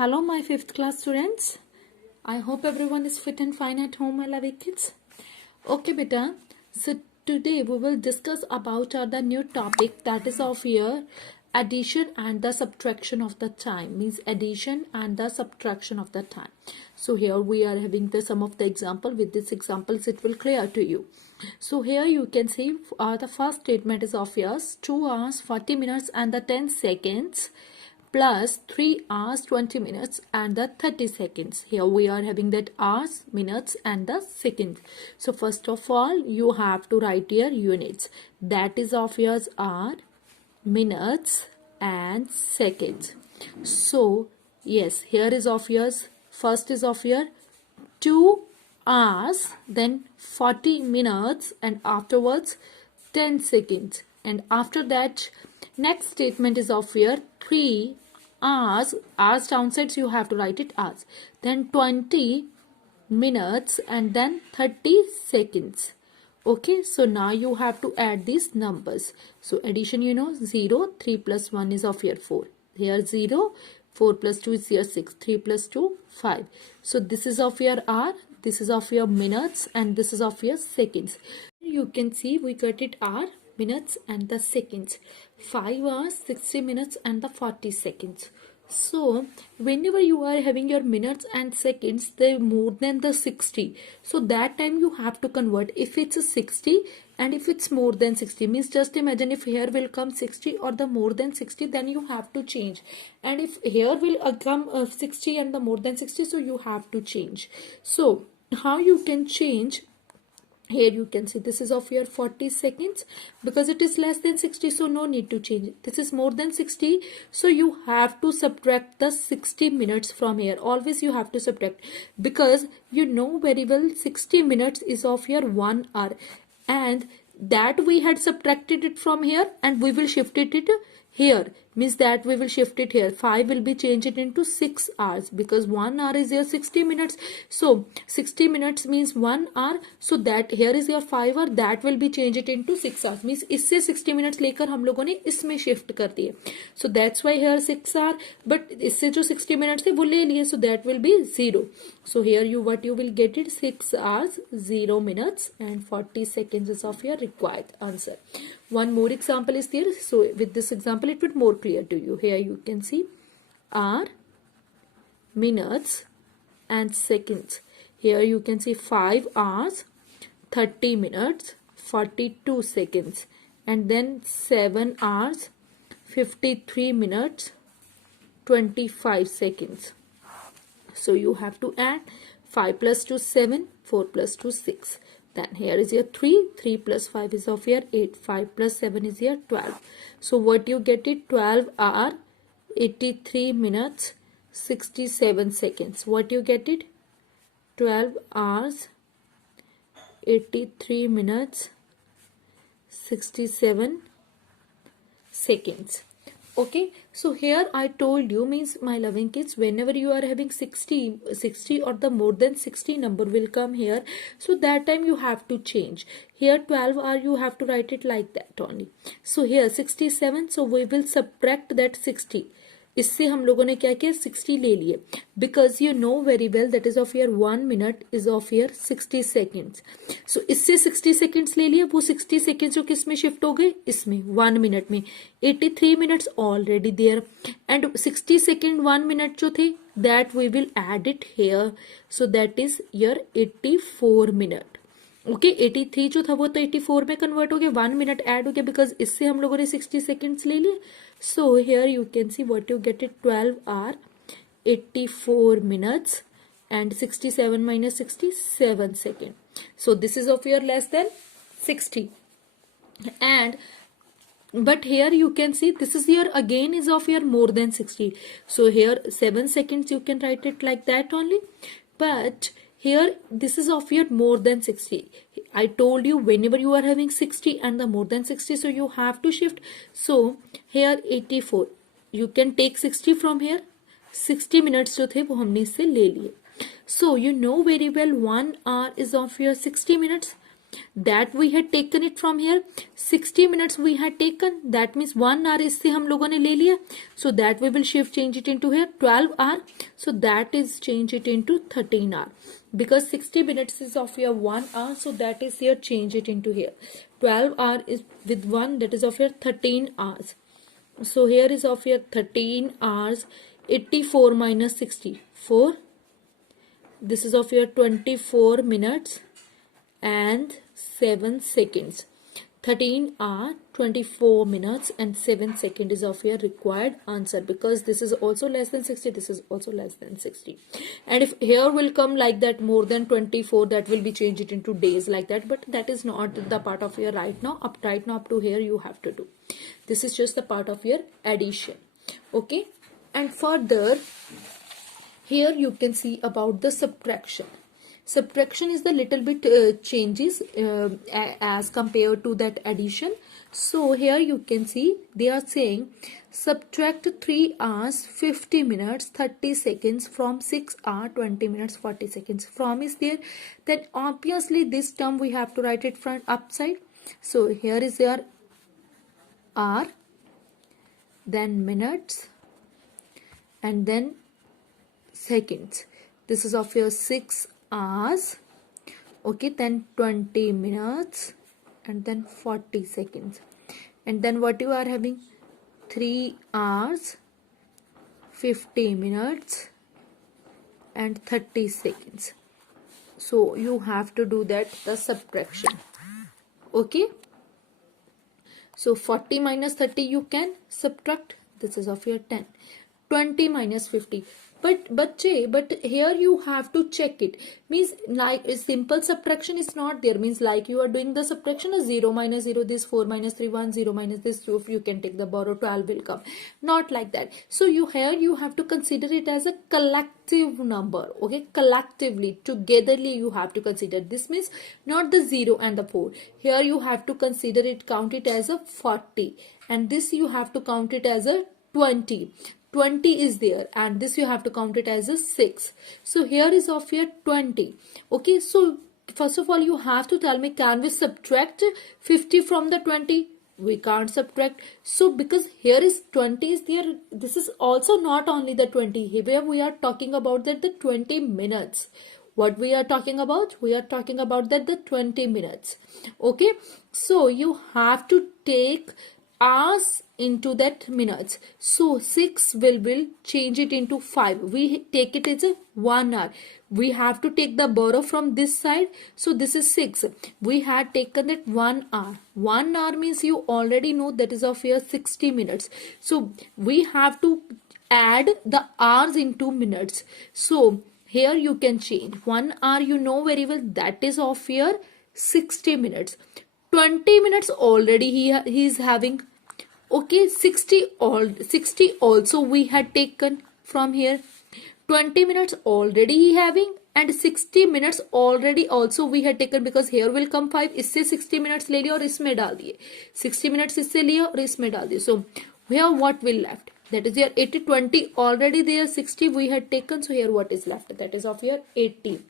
Hello, my 5th class students. I hope everyone is fit and fine at home, my lovely kids. Okay, beta. So today we will discuss about the new topic that is of here addition and the subtraction of the time. Means addition and the subtraction of the time. So here we are having the some of the example. With this examples, it will clear to you. So here you can see the first statement is of yours 2 hours 40 minutes and the 10 seconds plus 3 hours 20 minutes and the 30 seconds. Here we are having that hours, minutes and the seconds. So first of all you have to write your units. That is of yours are minutes and seconds. So yes, here is of yours. First is of your 2 hours, then 40 minutes and afterwards 10 seconds. And after that next statement is of your 3 hours downsides you have to write it hours, then 20 minutes and then 30 seconds. Okay, so now you have to add these numbers. So addition, 0, 3 plus 1 is of your 4. Here 0, 4 plus 2 is your 6, 3 plus 2, 5. So this is of your hour, this is of your minutes and this is of your seconds. You can see we got it hour, minutes and the seconds. 5 hours 60 minutes and the 40 seconds. So whenever you are having your minutes and seconds, they more than the 60, so that time you have to convert. If it's a 60 and if it's more than 60, means just imagine if here will come 60 or the more than 60, then you have to change. And if here will come 60 and the more than 60, so you have to change. So how you can change? Here you can see this is of your 40 seconds because it is less than 60, so no need to change. This is more than 60, so you have to subtract the 60 minutes from here. Always you have to subtract because you know very well 60 minutes is of your 1 hour and that we had subtracted it from here and we will shift it here. Means that we will shift it here. 5 will be changed into 6 hours because 1 hour is your 60 minutes. So 60 minutes means 1 hour. So that here is your 5 hour, that will be changed into 6 hours. Means इससे 60 minutes लेकर हम लोगों ने इसमें shift कर दिए. So that's why here 6 hour. But इससे जो 60 minutes थे वो ले लिए. So that will be 0. So here you what you will get it 6 hours 0 minutes and 40 seconds is of your required answer. One more example is there. So with this example it would more clear to you. Here you can see hour, minutes and seconds. Here you can see 5 hours 30 minutes 42 seconds and then 7 hours 53 minutes 25 seconds. So you have to add 5 plus 2 7, 4 plus 2 6. Then here is your 3, 3 plus 5 is of your 8, 5 plus 7 is your 12. So what you get it 12 hour 83 minutes 67 seconds. What you get it 12 hours 83 minutes 67 seconds. Okay, so here I told you, means my loving kids, whenever you are having 60 or the more than 60 number will come here, so that time you have to change. Here 12 hour you have to write it like that only. So here 67, so we will subtract that 60. इससे हम लोगों ने क्या किया 60 ले लिए because you know very well that is of your 1 minute is of your 60 seconds. So इससे 60 seconds ले लिए, वो 60 seconds जो किस में shift हो गए इसमें 1 minute में. 83 minutes already there and 60 second 1 minute जो थे that we will add it here. So that is your 84 minute. Okay 83 जो था वो तो 84 में कन्वर्ट हो गया, 1 मिनट ऐड हो गया बिकॉज इससे हम लोगों ने 60 सेकेंड्स ले लिए. So here you can see what you get it 12 hour 84 minutes and 67 minus 67 second. So this is of your less than 60 and but here you can see this is your again is of your more than 60. So here 7 seconds you can write it like that only, but here this is of your more than 60. I told you whenever you are having 60 and the more than 60, so you have to shift. So here 84 you can take 60 from here. 60 minutes जो थे वो हमने इससे ले लिए. So you know very well 1 hour is of your 60 minutes. that we had taken it from here. 60 minutes we had taken, that means 1 hour इससे हम लोगों ने ले लिया, so that we will change it into here 12 hour, so that is change it into 13 hour, because 60 minutes is of your 1 hour, so that is here change it into here 12 hour is with 1, that is of your 13 hours. So here is of your 13 hours, 84 minus 64, this is of your 24 minutes and 7 seconds. 13 hour 24 minutes and 7 seconds is of your required answer, because this is also less than 60, this is also less than 60. And if here will come like that more than 24, that will be changed it into days like that, but that is not the part of your right now up to here you have to do. This is just the part of your addition. Okay, and further here you can see about the subtraction. Subtraction is the little bit changes as compared to that addition. So here you can see they are saying subtract 3 hours 50 minutes 30 seconds from 6 hours 20 minutes 40 seconds. From is there, then obviously this term we have to write it front upside. So here is your hour, then minutes, and then seconds. This is of your 6 hours, okay, then 20 minutes and then 40 seconds, and then what you are having 3 hours 50 minutes and 30 seconds. So you have to do that the subtraction. Okay, so 40 minus 30 you can subtract, this is of your 10. 20 minus 50, but here you have to check it, means like a simple subtraction is not there, means like you are doing the subtraction of 0 minus 0, this 4 minus 3 1, 0 minus this 2, you can take the borrow, 12 will come, not like that. So you have to consider it as a collective number, okay, collectively togetherly you have to consider. This means not the 0 and the 4, here you have to consider it, count it as a 40, and this you have to count it as a 20 is there, and this you have to count it as a 6. So here is of your 20. Okay, so first of all you have to tell me, can we subtract 50 from the 20? We can't subtract. So because here is 20 is there, this is also not only the 20, here we are talking about that the 20 minutes. What we are talking about? We are talking about that the 20 minutes. Okay, so you have to take hours into that minutes. So 6 will change it into 5. We take it as a 1 hour. We have to take the borrow from this side. So this is 6. We had taken it 1 hour. 1 hour means you already know that is of your 60 minutes. So we have to add the hours into minutes. So here you can change 1 hour, you know very well, that is of your 60 minutes. 20 minutes already he is having. Okay, 60 also we had taken from here. 20 minutes already he having, and 60 minutes already also we had taken, because here will come 5, इससे 60 minutes ले लिया और इसमें डाल दिए, 60 minutes इससे लिया और इसमें डाल दिए. So here what will left, that is your 80. 20 already there, 60 we had taken, so here what is left, that is of your 80.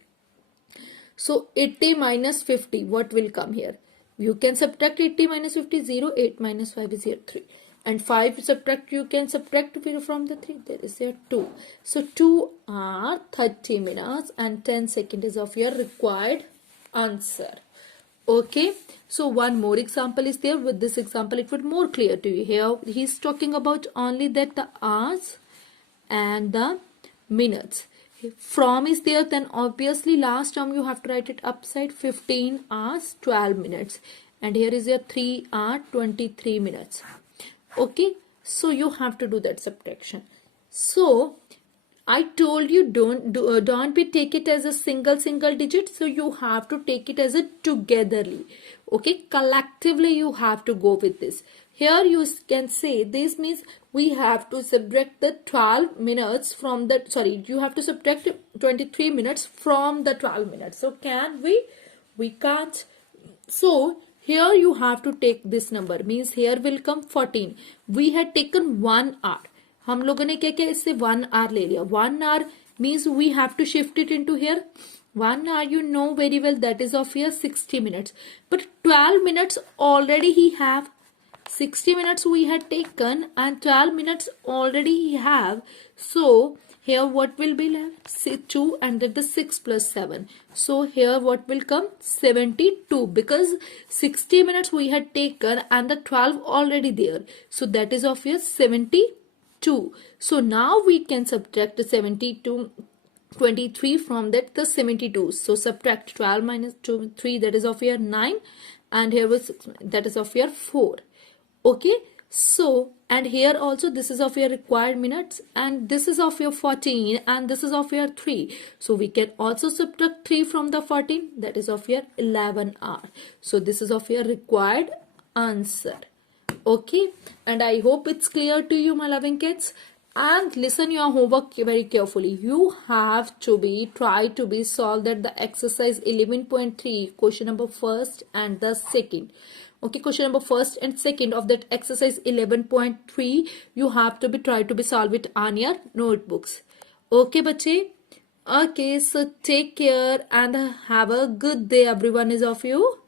So 80 minus 50, what will come here? You can subtract 80 minus 50, 0. 8 minus 5 is here 3. And 5 subtract, you can subtract from the 3. There is here 2. So 2 are 30 minutes and 10 seconds is of your required answer. Okay. So one more example is there. With this example, it would more clear to you. Here he is talking about only that the hours and the minutes. From is there, then obviously last term you have to write it upside. 15 hours 12 minutes, and here is your 3 hour 23 minutes. Okay, so you have to do that subtraction. So I told you don't be take it as a single digit, so you have to take it as a togetherly. Okay, collectively you have to go with this. Here you can say this means we have to subtract the 12 minutes from the, sorry, you have to subtract 23 minutes from the 12 minutes. So can we? We can't. So here you have to take this number, means here will come 14. We had taken 1 hour. हम लोगों ने क्या किया, इससे 1 hour ले लिया. 1 hour means we have to shift it into here. 1 hour you know very well, that is of your 60 minutes, but 12 minutes already he have. 60 minutes we had taken and 12 minutes already he have. So here what will be left? 2 and then the 6 plus 7. So here what will come? 72, because 60 minutes we had taken and the 12 already there. So that is of your 72. So now we can subtract the 72 23 from that the 72. So subtract 12 minus 2 3, that is of your 9, and here was 6, that is of your 4. Okay, so and here also this is of your required minutes and this is of your 14 and this is of your 3. So we can also subtract 3 from the 14, that is of your 11 hour. So this is of your required answer. Okay, and I hope it's clear to you, my loving kids. And listen your homework very carefully. You have to be try to be solve that the exercise 11.3 question number first and the second. Okay, question number first and second of that exercise 11.3 you have to be try to be solve it on your notebooks. Okay, bache. Okay, so take care and have a good day. Everyone is of you.